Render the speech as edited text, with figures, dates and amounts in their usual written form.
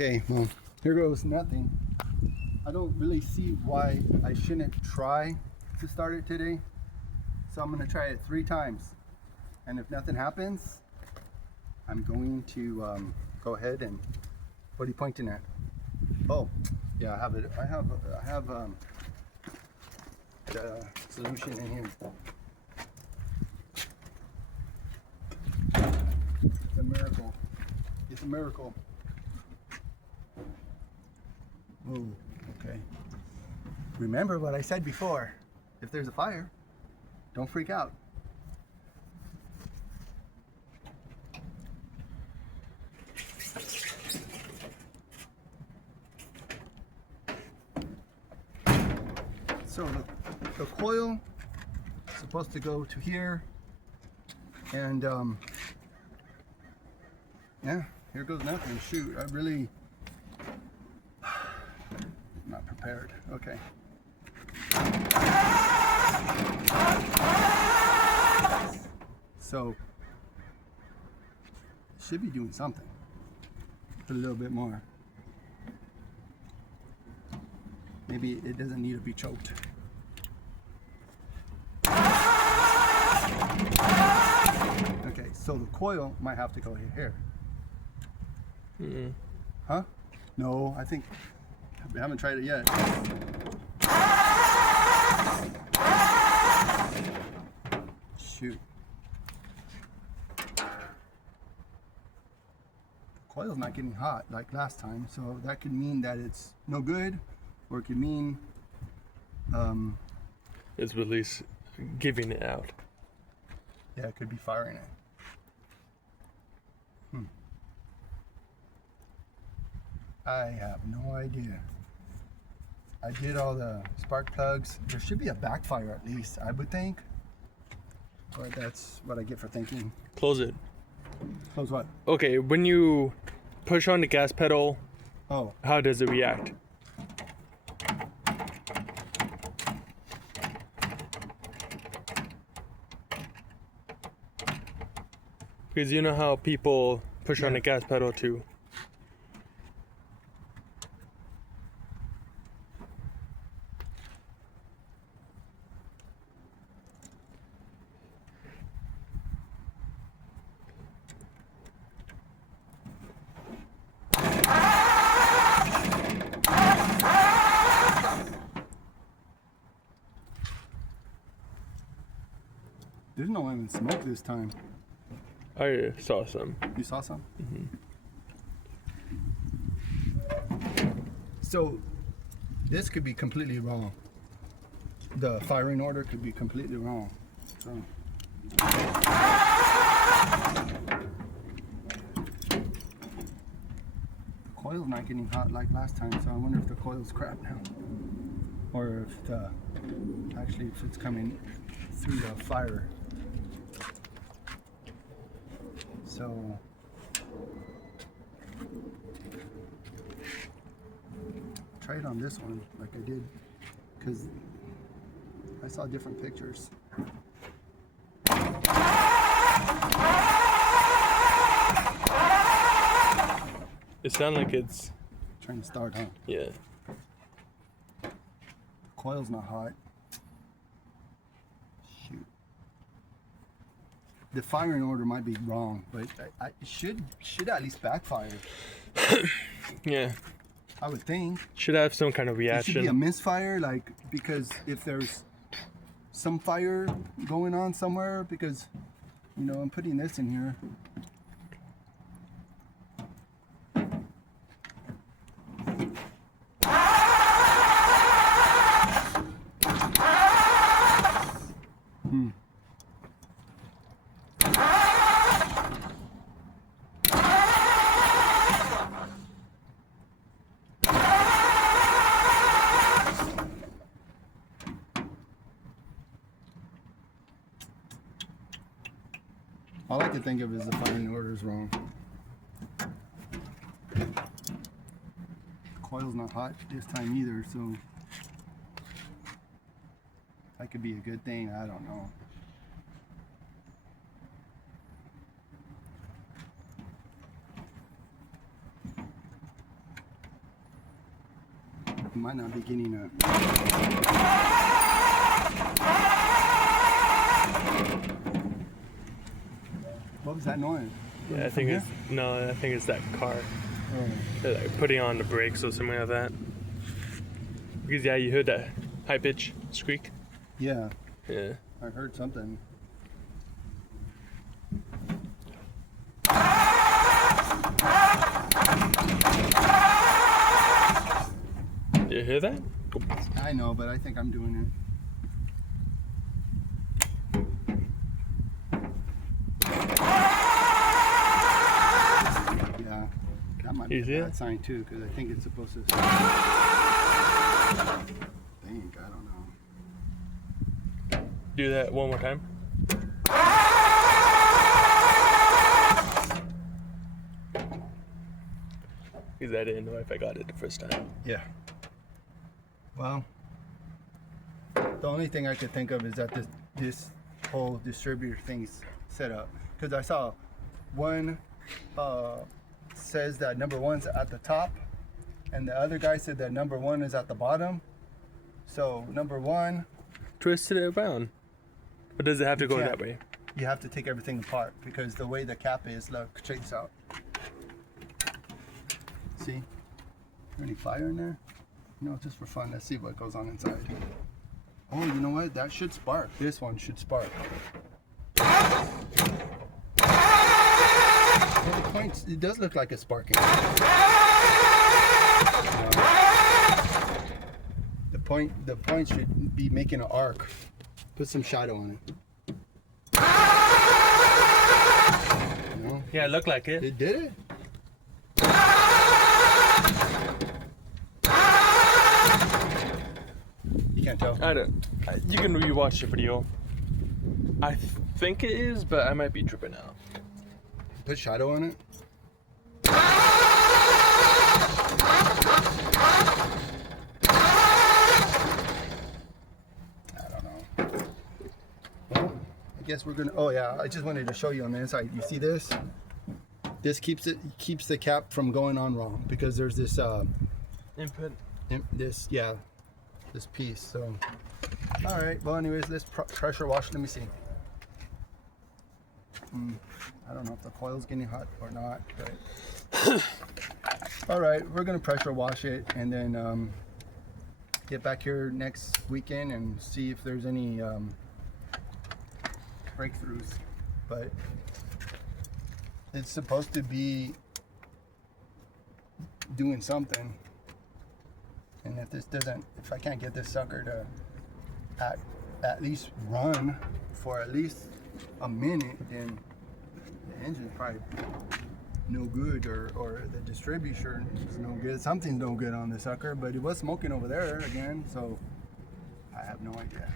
Okay, well, here goes nothing. I don't really see why I shouldn't try to start it today. So I'm gonna try it 3 times. And if nothing happens, I'm going to go ahead and, what are you pointing at? Oh, yeah, I have it. I have the solution in here. It's a miracle. It's a miracle. Oh, okay. Remember what I said before. If there's a fire, don't freak out. So the coil is supposed to go to here, and yeah, here goes nothing. Shoot, I really not prepared. Okay. So should be doing something. Put a little bit more. Maybe it doesn't need to be choked. Okay, so the coil might have to go here. Huh? No, I think I haven't tried it yet. Shoot. The coil's not getting hot like last time, so that could mean that it's no good, or it could mean It's release giving it out. yeah, it could be firing it. I have no idea. I did all the spark plugs. There should be a backfire at least, I would think. But that's what I get for thinking. Close it. Close what? Okay, when you push on the gas pedal, Oh, how does it react? Because you know how people push on the gas pedal too. there's no even smoke this time. I saw some. You saw some? So this could be completely wrong. The firing order could be completely wrong. So. The coil's not getting hot like last time, so I wonder if the coil's crap now. Or if the, actually if it's coming through the fire. So try it on this one like I did, because I saw different pictures. It sounds like it's Trying to start, huh? yeah. The coil's not hot. Shoot. The firing order might be wrong, but I should at least backfire. Yeah. I would think. Should have some kind of It should be a reaction. misfire, like, because if there's some fire going on somewhere, because, you know, I'm putting this in here. All I can think of is the firing order is wrong. The coil's not hot this time either, so that could be a good thing. I don't know. might not be getting a. What was that noise? Yeah, I think I think it's that car. Oh. They're like putting on the brakes or something like that. Because yeah, you heard that high pitch squeak. Yeah, Yeah. I heard something. You hear that? I know, but I think I'm doing it. Yeah, that might be You see a bad it? sign too, because I think it's supposed to. Dang, I don't know. Do that one more time. Because I didn't know if I got it the first time. Yeah. Well, the only thing I could think of is that this whole distributor thing's set up, because I saw one says that number one's at the top, and the other guy said that number one is at the bottom. So number one, Twist it around. But does it have to go can't. that way? you have to take everything apart because the way the cap is, look, check this out. See? Is there any fire in there? No, just for fun. Let's see what goes on inside. Oh, you know what? That should spark. This one should spark. Well, the points, it does look like it's sparking. The point should be making an arc. Put some shadow on it. You know? Yeah, it looked like it. It did it? You can't tell. I don't. You can rewatch the video. I think it is, but I might be tripping out. Put shadow on it. I don't know. Well, I guess we're gonna. Oh yeah, I just wanted to show you on the inside. You see this? This keeps the cap from going on wrong because there's this Input. this piece. So, all right. Well, anyways, let's pressure wash. Let me see. I don't know if the coil's getting hot or not, but all right, we're gonna pressure wash it and then get back here next weekend and see if there's any breakthroughs. But it's supposed to be doing something, and if I can't get this sucker to at least run for at least a minute, then the engine's probably no good, or the distributor is no good. Something's no good on the sucker, but it was smoking over there again, so I have no idea.